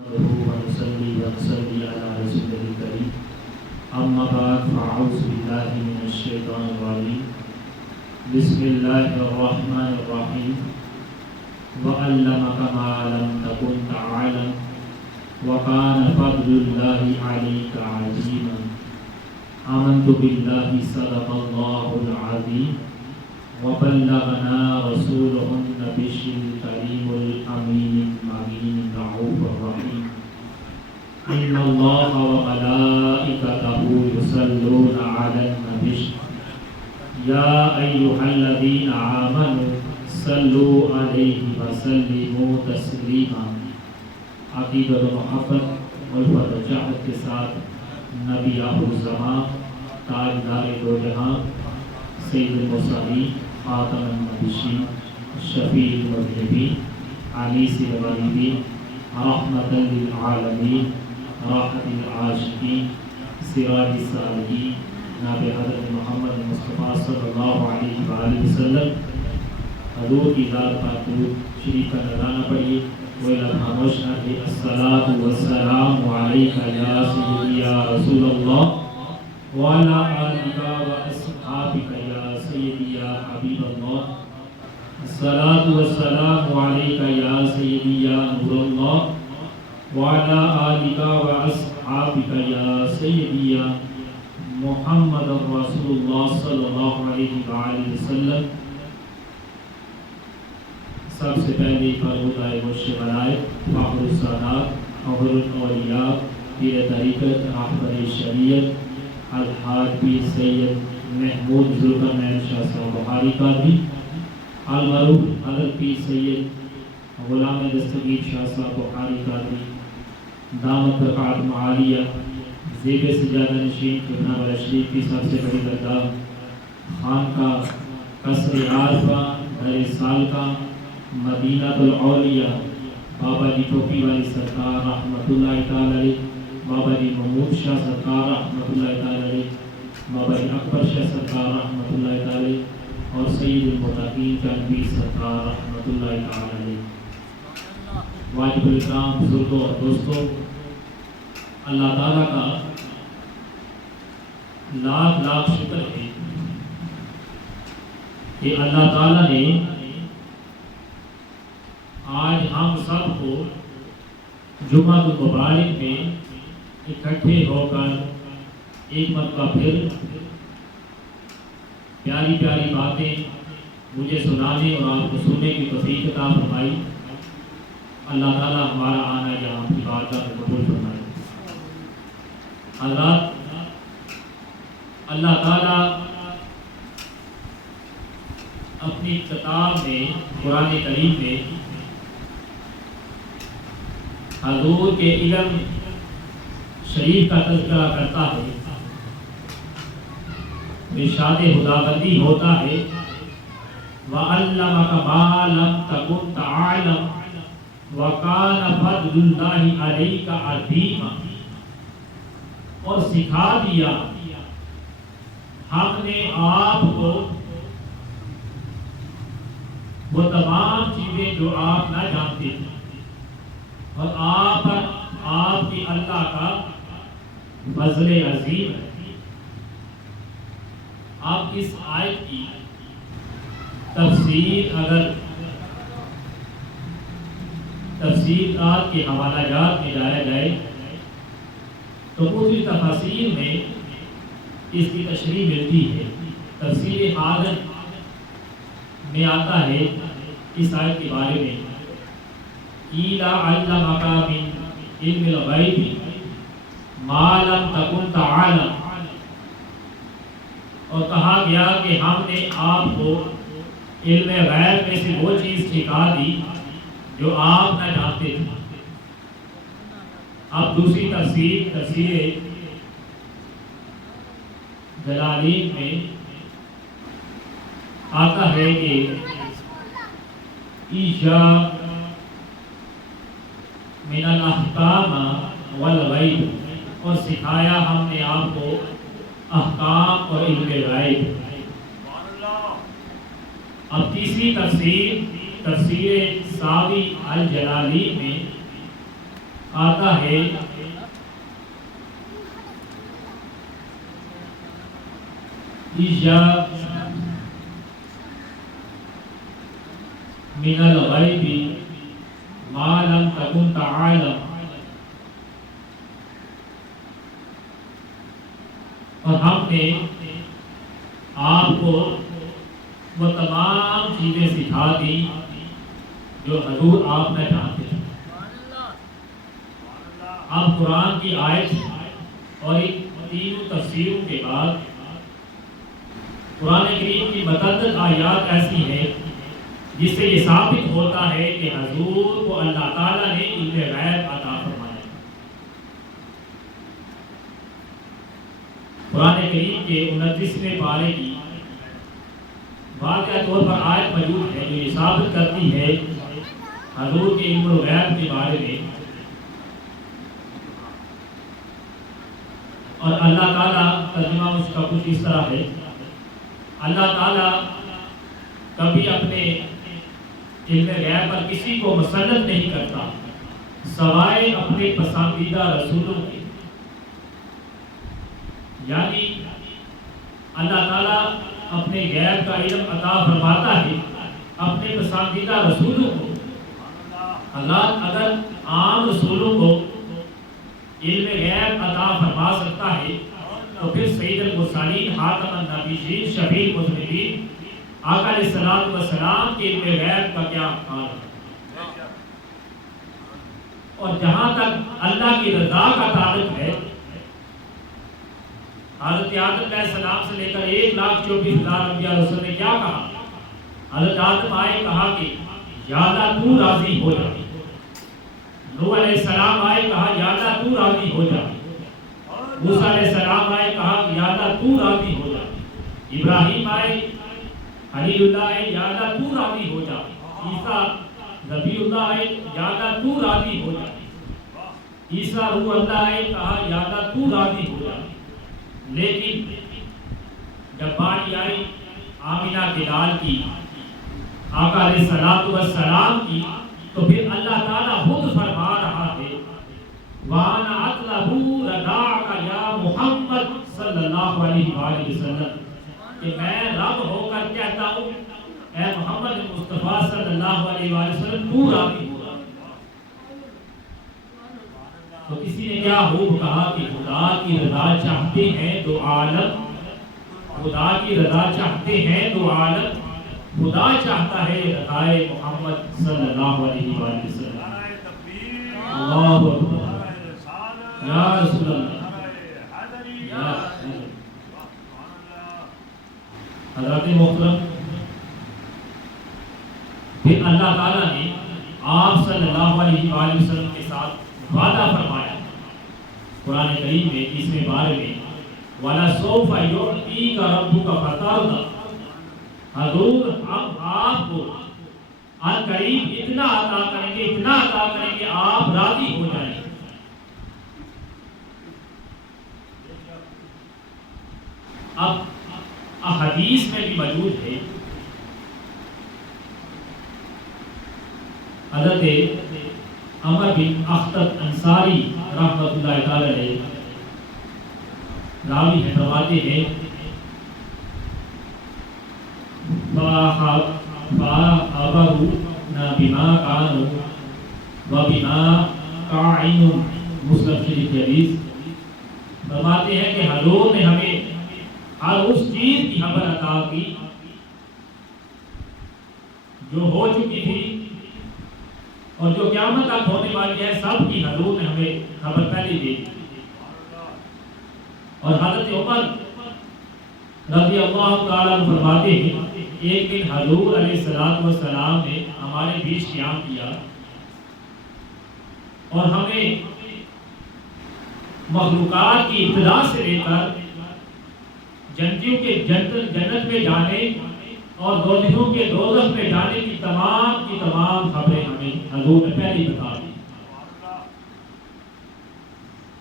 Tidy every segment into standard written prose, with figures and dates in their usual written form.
ونصلي ونصلي على رسوله الكريم أما بعد فأعوذ بالله من الشيطان الرجيم بسم الله الرحمن الرحيم وعلمك ما لم تكن تعلم وكان فضل الله عليك عظيما آمنت بالله صدق الله العظيم وبلغنا رسوله النبي الكريم الأمين المعين الرؤوف الرحيم إن الله وملائكته يصلون على النبي يا أيها الذين آمنوا صلوا عليه وسلموا تسلیما۔ عقیدت و محبت الفت و چاہت کے ساتھ نبی آخر الزمان تاجدار دو جہاں سید المرسلین خاتم النبیین شفیع المذنبین انیس الغریبین رحمۃ للعالمین راحت العاشقین سراج الصالحین جناب حضرت محمد مصطفیٰ صلی اللہ علیہ وآلہ وسلم حضور کی ذات پر درود شریف کا نذرانہ پڑھیے۔ وَإِلَى خاموشنا کہ الصلاة والسلام علیک یا سیدی یا رسول اللہ وعلى آلك وأصحابك يا سيدي يا حبيب الله الصلاة والسلام عليك يا سيدي يا نور الله وعلى آلك وأصحابك يا سيدي يا محمد رسول الله صلى الله عليه وآله وسلم۔ سب سے پہلے فرمودہ مرشد بنائے فخر السادات فخر الاولیاء پیر طریقت احمد شریعت الحاج پیر سید محمود ذوالقرنین شاہ صاحب بخاری قادری المعروف حضرت پیر سید غلام دستگیر شاہ صاحب بخاری قادری دامت برکات معالیہ زیب سجادہ نشین ابن والا شریف کی سب سے بڑی درگاہ خانقاہ قصر عارفہ در سالکہ مدینہ الاولیاء بابا جی ٹوپی والی سرکار رحمۃ اللہ تعالی علیہ، بابا جی محمود شاہ سرکار رحمۃ اللہ تعالی علیہ، بابا جی اکبر شاہ سرکار رحمۃ اللہ تعالی علیہ اور سید المتقین جنبی سرکار رحمۃ اللہ تعالی علیہ۔ واجب الکرام بزرگوں اور دوستوں، اللہ تعالیٰ کا لاکھ لاکھ شکر ہے کہ اللہ تعالیٰ نے آج ہم سب کو جمعہ المبارک میں اکٹھے ہو کر ایک مرتبہ پھر پیاری پیاری باتیں مجھے سنانے اور آپ کو سننے کی توفیق عطا فرمائی۔ اللہ تعالیٰ ہمارا آنا یہاں کی بارگاہ میں قبول فرمائے۔ حضرات، اللہ تعالیٰ اپنی کتاب میں قرآن کریم میں حضور کے علم شریف کا تذکرہ کرتا ہے، ارشاد خداوندی ہوتا ہے وَعَلَّمَكَ مَا لَمْ تَكُنْ تَعْلَمْ وَكَانَ فَضْلُ اللَّهِ عَلَيْكَ عَظِيمًا، اور سکھا دیا ہم نے آپ کو وہ تمام چیزیں جو آپ نہ جانتے تھے، اور آپ کی اللہ کا فضل عظیم ہے۔ آپ اس آیت کی تفسیر اگر تفسیرات کے حوالہ جات میں جایا جائے تو پوری تفاسیر میں اس کی تشریح ملتی ہے۔ تفسیر حاضر میں آتا ہے اس آیت کے بارے میں إِلَا عَلَّمَكَ مِنْ عِلْمِ الْغَيْبِ مَا لَمْ تَكُنْ تَعْلَمْ، اور کہا گیا کہ ہم نے آپ کو علم غیب میں سے وہ چیز سکھا دی جو آپ نہ جانتے تھے۔ اب دوسری تفسیر جلالین میں آتا ہے کہ ایشا من الاحکام والغیب، اور سکھایا ہم نے آپ کو احکام اور علم غیب۔ اب تیسری تفسیر ساوی الجلالی میں آتا ہے یا من الغیب ما لم تکن تعلم، اور ہم نے آپ کو وہ تمام چیزیں سکھا دی جو حضور آپ نہ جانتے ہیں۔ اب قرآن کی آیت اور ان تینوں تفسیروں کے بعد قرآن کریم کی متعدد آیات ایسی ہیں جس سے یہ ثابت ہوتا ہے کہ حضور کو اللہ تعالیٰ نے علم غیب عطا فرمایا۔ قرآن کریم کے 29ویں پارے کی واقعہ طور پر آیت موجود ہے جو یہ ثابت کرتی ہے حضور کے علم غیب کے بارے میں، اور اللہ تعالیٰ ترجمہ اس کا کچھ اس طرح ہے: اللہ تعالیٰ کبھی اپنے علم غیب پر کسی کو مسلط نہیں کرتا سوائے اپنے پسندیدہ رسولوں کے، یعنی اللہ تعالیٰ اپنے غیب کا علم عطا فرماتا ہے اپنے پسندیدہ رسولوں کو۔ اللہ اگر عام رسولوں کو علم غیب عطا فرما سکتا ہے تو پھر سید المرسلین خاتم النبیین شفیع المذنبین آقا علیہ الصلوۃ والسلام کے علم غیب کا کیا حال ہے؟ اور جہاں تک اللہ کی رضا کا تعلق ہے، حضرت آدم علیہ السلام سے لے کر 1,24,000 انبیاء رسول نے کیا کہا؟ حضرت آدم آئے کہا کہ یا اللہ تو راضی ہو جا، نوح علیہ السلام آئے کہا یا اللہ تو راضی ہو جا، موسیٰ علیہ السلام آئے کہا کہ یا اللہ تو راضی ہو جا، ابراہیم آئے، خلیل اللہ آئے، یا اللہ تو راضی ہو جا، عیسیٰ ذبیح اللہ آئے، یا اللہ تو راضی ہو جا، عیسیٰ روح اللہ آئے کہا یا اللہ تو راضی ہو جا۔ لیکن جب باری آئی آمینہ کے لال کی، آقا علیہ السلام کی، تو پھر اللہ تعالیٰ خود فرما رہا ہے وَأَنَا أَطْلَبُ رَضَاكَ يَا محمد صلی اللہ علیہ وآلہ وسلم، کہ میں رب ہو کر کہتا ہوں اے محمد مصطفیٰ صلی اللہ علیہ وآلہ وسلم تو راضی ہو۔ تو کسی نے کیا خوب کہا کہ خدا کی رضا چاہتے ہیں تو عالم، خدا کی رضا چاہتے ہیں تو عالم، خدا چاہتا ہے رضائے محمد صلی اللہ علیہ وآلہ وسلم۔ اللہ اکبر، یا رسول اللہ، یا حضرات محترم، پھر اللہ تعالیٰ نے آپ صلی اللہ علیہ وآلہ وسلم کے ساتھ وعدہ فرمایا قرآن کریم میں 30ویں پارے میں وَلَسَوْفَ يُعْطِيكَ رَبُّكَ فَتَرْضَىٰ، حضور ہم آپ کو عنقریب اتنا عطا کریں گے، اتنا عطا کریں گے آپ راضی ہو جائیں گے۔ اب احادیث میں بھی موجود ہے، حضرت عمر بن اخطب انصاری رحمۃ اللہ تعالی علیہ راوی ہے، فرماتے ہیں فَأَخَبَرُونَا بِمَا كَانُوا وَبِمَا كَانُوا، مسلم شریف کی حدیث، فرماتے ہیں کہ حضور نے ہمیں ہر اس چیز کی خبر عطا کی جو ہو چکی تھی اور جو قیامت تک ہونے والی ہے، سب کی حضور نے ہمیں خبر پہلے دی۔ اور حضرت عمر رضی اللہ تعالیٰ عنہ فرماتے ہیں ایک دن حضور علیہ السلام نے ہمارے بیچ قیام کیا اور ہمیں مخلوقات کی ابتدا سے لے کر جنتیوں کے جنت میں جانے اور دوزخیوں کے دوزخ میں جانے کی تمام خبریں ہمیں حضور نے پہلے بتا دی۔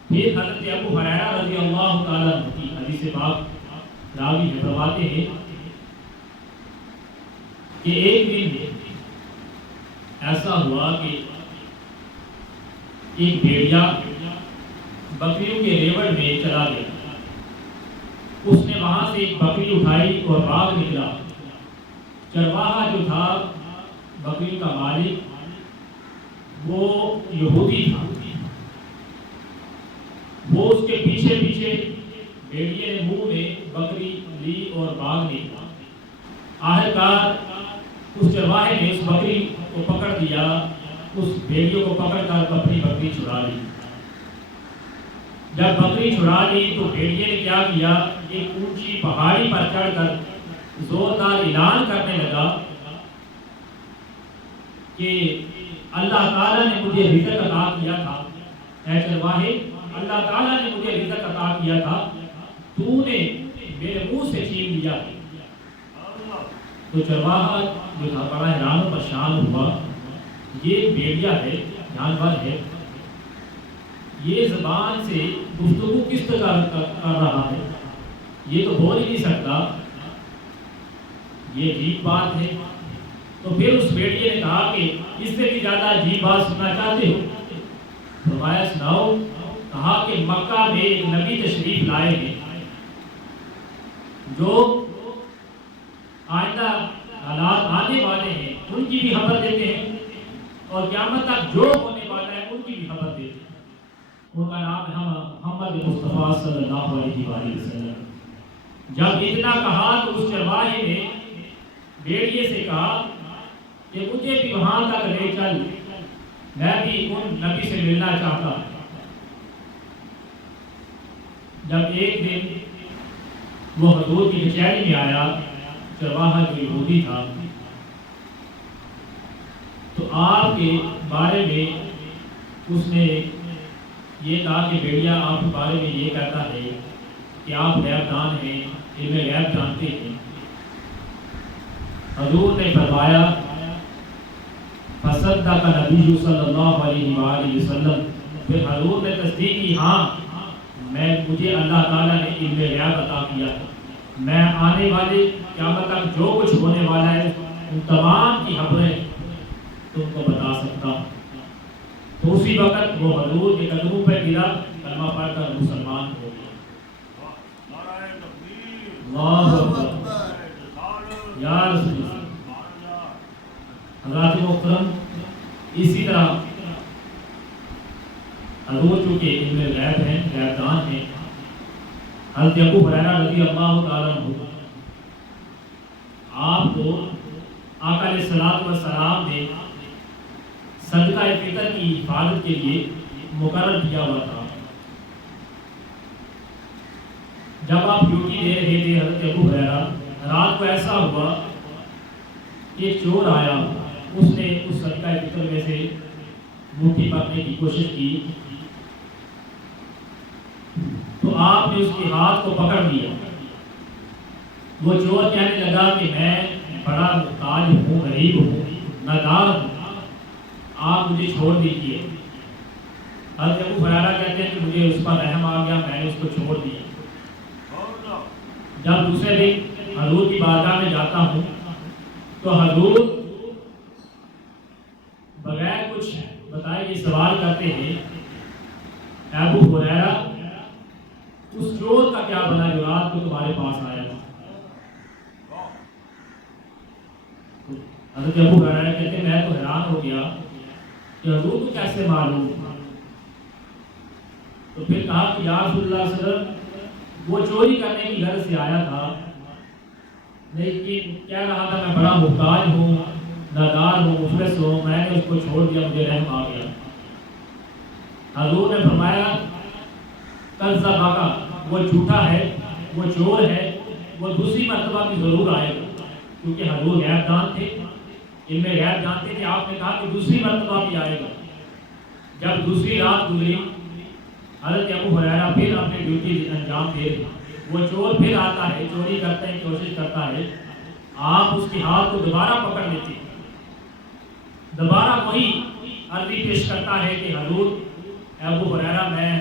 پھر حضرت ابو ہریرہ رضی اللہ تعالیٰ عنہ کی حدیث پاک راوی ہے، فرماتے ہیں کہ ایک دن ایسا ہوا کہ ایک بھیڑیا بکریوں کے ریوڑ میں چلا گیا. اس نے وہاں سے ایک بکری اٹھائی اور بھاگ نکلا. چرواہا جو تھا بکریوں کا مالک وہ یہودی تھا. وہ اس کے پیچھے پیچھے بھیڑیے نے منہ میں بکری لی اور بھاگ نکلا. آخرکار اس چرواہے نے اس بکری کو پکڑ دیا. اس بھیڑیوں کو پکڑ کر اپنی بکری چھڑا لی. جب بکری چھڑا لی تو بھیڑیے نے کیا کیا، ایک اونچی پہاڑی پر چڑھ کر زوردار اعلان کرنے لگا کہ اللہ تعالیٰ نے مجھے رزق عطا کیا تھا. اے چرواہے، اللہ تعالیٰ نے مجھے رزق عطا کیا تھا، تو نے میرے منہ سے چھین لیا. تو چرواہا جو تھا بڑا حیران و پریشان ہوا. یہ بھیڑیا ہے، جانور ہے، یہ زبان سے گفتگو کس طرح کر رہا ہے، یہ تو بول ہی نہیں سکتا، یہ عجیب بات ہے. تو پھر اس بھیڑیے نے کہا کہ اس سے بھی زیادہ عجیب بات سننا چاہتے ہو؟ فرمایا سناؤ. کہا کہ مکہ میں ایک نبی تشریف لائے ہیں جو آئندہ حالات آنے والے ہیں ان کی بھی خبر دیتے ہیں اور قیامت تک جو ہونے والا ہے ان کی بھی خبر دیتے ہیں. ان کا نام ہے محمد مصطفیٰ صلی اللہ علیہ وآلہ وسلم. جب اتنا کہا تو اس چرواہے نے بھیڑیے سے کہا کہ مجھے بھی وہاں تک لے چل، میں بھی ان نبی سے ملنا چاہتا ہوں. جب ایک دن وہ حضور کی کچہری میں آیا، چرواہا جو یہودی تھا، تو آپ کے بارے میں اس نے یہ کہا کہ بھیڑیا آپ کے بارے میں یہ کہتا ہے کہ آپ غیب دان ہیں، علم غیب جانتے ہیں. حضور نے فرمایا فصدق نبی صلی اللہ علیہ وآلہ وسلم. پھر حضور نے تصدیق کی، ہاں مجھے اللہ تعالیٰ نے علم غیب عطا کیا، میں آنے والے قیامت تک جو کچھ ہونے والا ہے ان تمام کی خبریں تم کو بتا سکتا ہوں. تو اسی وقت وہ حضور کے قدموں پہ گرا، کلمہ پڑھ کر مسلمان ہو گیا. اللہ اکبر یا رسول اللہ. حضرات محترم، اسی طرح حضور چونکہ علم غیب ہیں، غیب دان ہیں، حضرت ابو ہریرہ رضی اللہ تعالیٰ عنہ آپ کو آقا علیہ الصلوۃ والسلام نے صدقہ فطر کی حفاظت کے لیے مقرر کیا ہوا تھا. جب آپ ڈیوٹی دے رہے تھے حضرت ابو ہریرہ، رات کو ایسا ہوا کہ ایک چور آیا، اس نے اس صدقہ فطر میں سے مٹھی پکڑنے کی کوشش کی تو آپ نے اس کے ہاتھ کو پکڑ لیا. وہ چور کہنے لگا کہ میں بڑا محتاج ہوں، غریب ہوں، نادار ہوں، آپ مجھے چھوڑ دیجیے. حضرت ابو ہریرہ کہتے ہیں کہ مجھے اس پر رحم آ گیا، میں نے اس کو چھوڑ دیا. جب دوسرے دن حضور کی بارگاہ میں جاتا ہوں تو حضور بغیر کچھ بتائے یہ سوال کرتے ہیں، ابو ہریرہ اس چور کا کیا بنا جو رات کو تمہارے پاس آیا تھا؟ حضرت ابو ہریرہ کہتے ہیں میں تو حیران ہو گیا کہ حضور کو کیسے معلوم. تو پھر کہا کہ یا رسول اللہ صلی اللہ علیہ وسلم وہ چوری کرنے کی غرض سے آیا تھا، لیکن کہہ رہا تھا میں بڑا محتاج ہوں، نادار ہوں، مفلس ہوں، میں نے اس کو چھوڑ دیا، مجھے رحم آ گیا. حضور نے فرمایا کذبک، وہ جھوٹا ہے، وہ چور ہے، وہ دوسری مرتبہ بھی ضرور آئے گا. کیونکہ حضور غیب دان تھے، علم غیب جانتے تھے. آپ نے کہا کہ دوسری مرتبہ بھی آئے گا. جب دوسری رات گزری، حضرت ابو ہریرہ پھر اپنی ڈیوٹی انجام دے رہے، وہ چور پھر آتا ہے، چوری کرنے کی کوشش کرتا ہے. آپ اس کے ہاتھ کو دوبارہ پکڑ لیتے ہیں، دوبارہ وہی عرضی پیش کرتا ہے کہ حضور ابو ہریرہ میں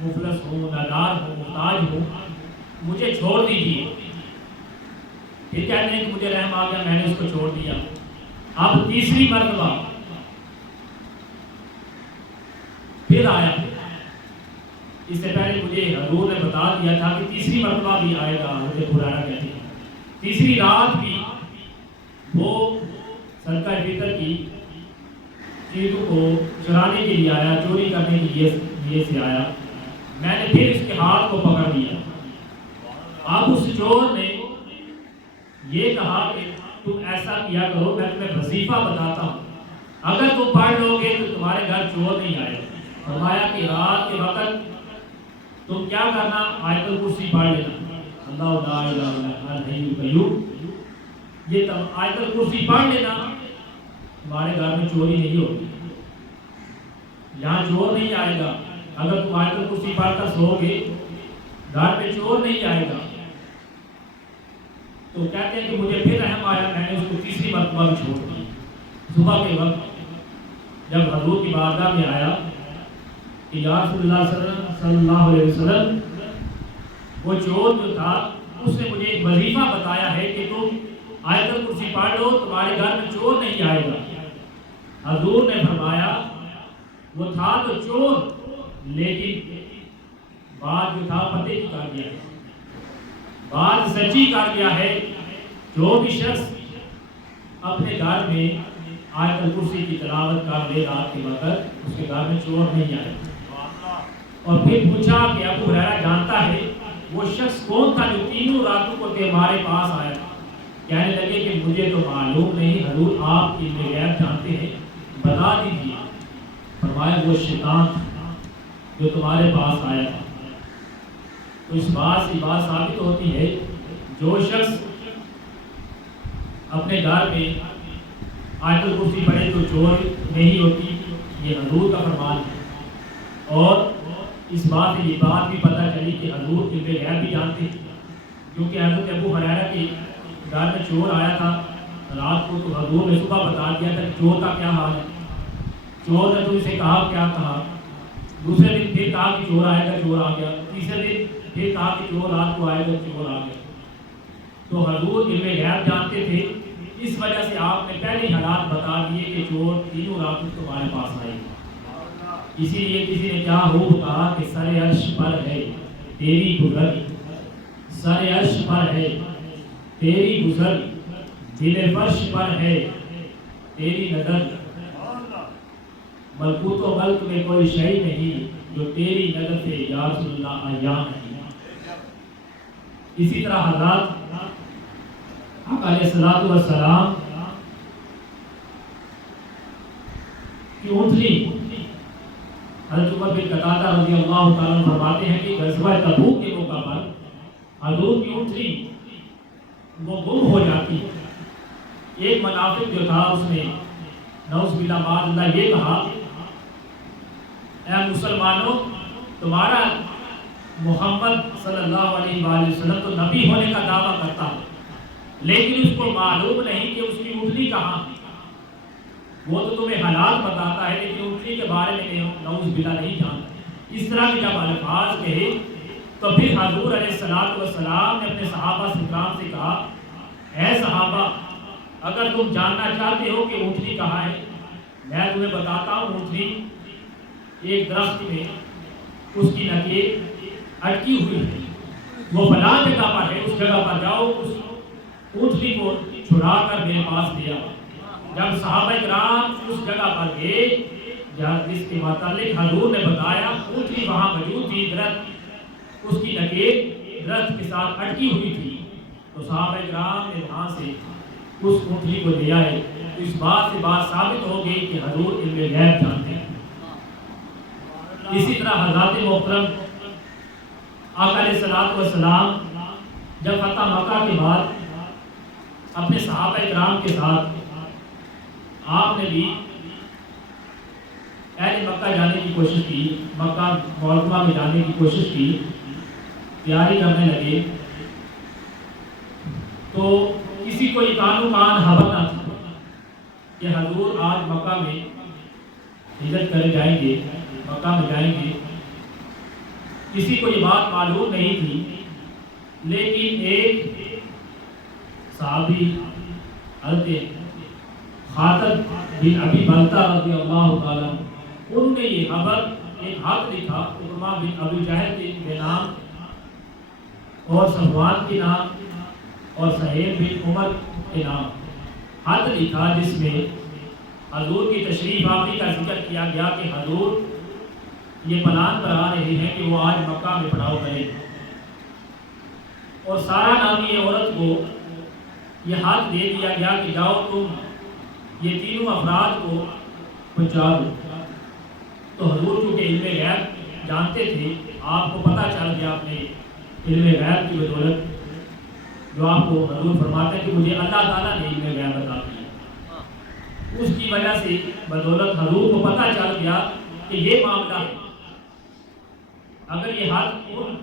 مفلس ہوں، نادار ہوں، محتاج ہوں، مجھے چھوڑ دیجیے. پھر کہتے ہیں کہ مجھے رحم آ گیا، میں نے اس کو چھوڑ دیا. اب تیسری مرتبہ پھر آیا. اس سے پہلے مجھے حضور نے بتا دیا تھا کہ تیسری مرتبہ بھی آئے گا. مجھے پرانا کہتے ہیں تیسری رات بھی وہ صدقہ فطر کی چیزوں کو چرانے کے لیے آیا, چوری کرنے کے لیے سے آیا. میں نے پھر اس کے ہاتھ کو پکڑ لیا. اب اس چور نے یہ کہا کہ تم ایسا کیا کرو, میں تمہیں وظیفہ بتاتا ہوں, اگر تم پڑھ لو گے تو تمہارے گھر چور نہیں آئے. فرمایا کہ رات کے وقت تم کیا کرنا, آیت الکرسی پڑھ لینا, اللہ لا الہ الا الحی القیوم, یہ آیت الکرسی پڑھ لینا, تمہارے گھر میں چوری نہیں ہوگی, یہاں چور نہیں آئے گا. اگر تم آیت الکرسی پڑھ کر سو گے گھر میں چور نہیں آئے گا. تو کہتے ہیں کہ مجھے پھر رحم آیا, میں نے اس کو تیسری مرتبہ بھی چھوڑ دی. صبح کے وقت جب حضور کی بارگاہ میں آیا کہ یا رسول اللہ صلی اللہ علیہ وسلم, وہ چور جو تھا اس نے مجھے ایک وظیفہ بتایا ہے کہ تم آیت الکرسی پڑھ لو, تمہارے گھر میں چور نہیں آئے گا. حضور نے فرمایا وہ تھا تو چور, لیکن بات جو تھا پتے کی کر گیا ہے, بات سچی کر گیا ہے. جو بھی شخص اپنے گھر میں آیت الکرسی کی تلاوت کر لے رات کے وقت, اس کے گھر میں چور نہیں آئے. اور پھر پوچھا کہ ابو ہریرہ جانتا ہے وہ شخص کون تھا جو تینوں راتوں کو ہمارے پاس آیا؟ کہنے لگے کہ مجھے تو معلوم نہیں حضور, آپ علم غیب جانتے ہیں, بتا دیجیے. فرمایا وہ شیطان تھا جو تمہارے پاس آیا تھا. تو اس بات سے بات ثابت ہوتی ہے جو شخص اپنے گھر میں آیت الکرسی پڑھے تو چور نہیں ہوتی, یہ حضور کا فرمان ہے. اور اس بات سے یہ بات بھی پتہ چلی کہ حضور علم غیب بھی جانتے ہیں, کیونکہ حضرت ابو ہریرہ کے گھر میں چور آیا تھا رات کو, تو حضور نے صبح بتا دیا تھا کہ چور کا کیا حال ہے. چور نے تو اسے کہا کیا کہا, دوسرے دن پھر کہا کہ چور آئے گا, چور آ گیا. تیسرے دن پھر کہا کہ چور رات کو آئے گا, چور آ گیا. تو حضور علم غیب جانتے تھے, اس وجہ سے آپ نے پہلے حالات بتا دیے کہ چور تینوں راتوں تمہارے پاس آئے گا. اسی لیے کسی نے کیا خوب کہا کہ سر عرش پر ہے تیری گزر, سر عرش پر ہے تیری گزر, دل فرش پر ہے تیری نظر, ملکوت و ملک میں کوئی شے نہیں جو تیری نظر سے یا رسول اللہ عیاں نہیں. اسی طرح حضرات آقا علیہ الصلوۃ والسلام کی اونٹنی, حضرت عمر بن قتادہ رضی اللہ تعالیٰ عنہ فرماتے ہیں کہ غزوہ تبوک کے موقع پر حضور کی اونٹنی وہ گم ہو جاتی. ایک منافق جو تھا اس نے نعوذ باللہ معاذ اللہ یہ کہا, اے مسلمانوں, تمہارا محمد صلی اللہ علیہ وآلہ وسلم تو نبی ہونے کا دعویٰ کرتا ہے, لیکن اس کو معلوم نہیں کہ اس کی اونٹنی کہاں. وہ تو تمہیں حالات بتاتا ہے لیکن اونٹنی کے بارے میں نعوذ باللہ نہیں جانتا. اس طرح کے جب الفاظ کہے تو پھر حضور علیہ الصلوۃ والسلام نے اپنے صحابہ کرام سے کہا, اے صحابہ, اگر تم جاننا چاہتے ہو کہ اونٹنی کہاں ہے, میں تمہیں بتاتا ہوں. اونٹنی ایک درخت میں اس کی نکیل اٹکی ہوئی ہے, وہ فلاں جگہ پر ہے, اس جگہ پر جاؤ, اس اونٹنی کو چھڑا کر میرے پاس لیا. جب صحابہ کرام اس جگہ پر گئے جس کے متعلق حضور نے بتایا, اونٹنی وہاں موجود تھی, درخت اس کی نکیل درخت کے ساتھ اٹکی ہوئی تھی. تو صحابہ کرام نے وہاں سے اس اونٹنی کو لیا ہے. اس بات سے بات ثابت ہو گئی کہ حضور علم غیب جانتے ہیں. اسی طرح حضرات محترم آقا علیہ الصلوۃ والسلام جب فتح مکہ کے بعد اپنے صحابہ کرام کے ساتھ آپ نے بھی اہل مکہ جانے کی کوشش کی, مکہ معظمہ میں جانے کی کوشش کی, تیاری کرنے لگے, تو کسی کو یہ کانو کان خبر نہ تھی کہ حضور آج مکہ میں ہجرت کرے جائیں گے, مکہ میں جائیں گے. کسی کو یہ بات معلوم نہیں تھی, لیکن ایک صحابی حضرت خاطب بن ابی بلتہ رضی اللہ تعالیٰ, انہوں نے یہ خبر ایک خط لکھا عقبہ بن ابی جہل کے نام اور صفوان کے نام اور سہیل بن عمر کے نام خط لکھا، جس میں حضور کی تشریف آوری کا ذکر کیا گیا کہ حضور یہ پلان پر آ رہے ہیں کہ وہ آج مکہ میں پڑاؤ کریں، اور سارا نامی عورت کو یہ خط دے دیا گیا کہ جاؤ تم یہ تینوں افراد کو پہنچا دو۔ تو حضور چونکہ علم غیب جانتے تھے، آپ کو پتہ چل گیا اپنے علم غیب کی بدولت، جو آپ کو حضور فرماتے ہیں کہ مجھے اللہ تعالیٰ نے علم غیب عطا کیا، اس کی وجہ سے بدولت حضور کو پتہ چل گیا کہ یہ معاملہ ہے۔ اگر یہ حق ان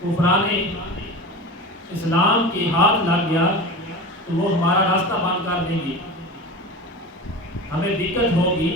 کفران اسلام کے ہاتھ لگ گیا تو وہ ہمارا راستہ بند کر دیں گے، ہمیں دقت ہوگی۔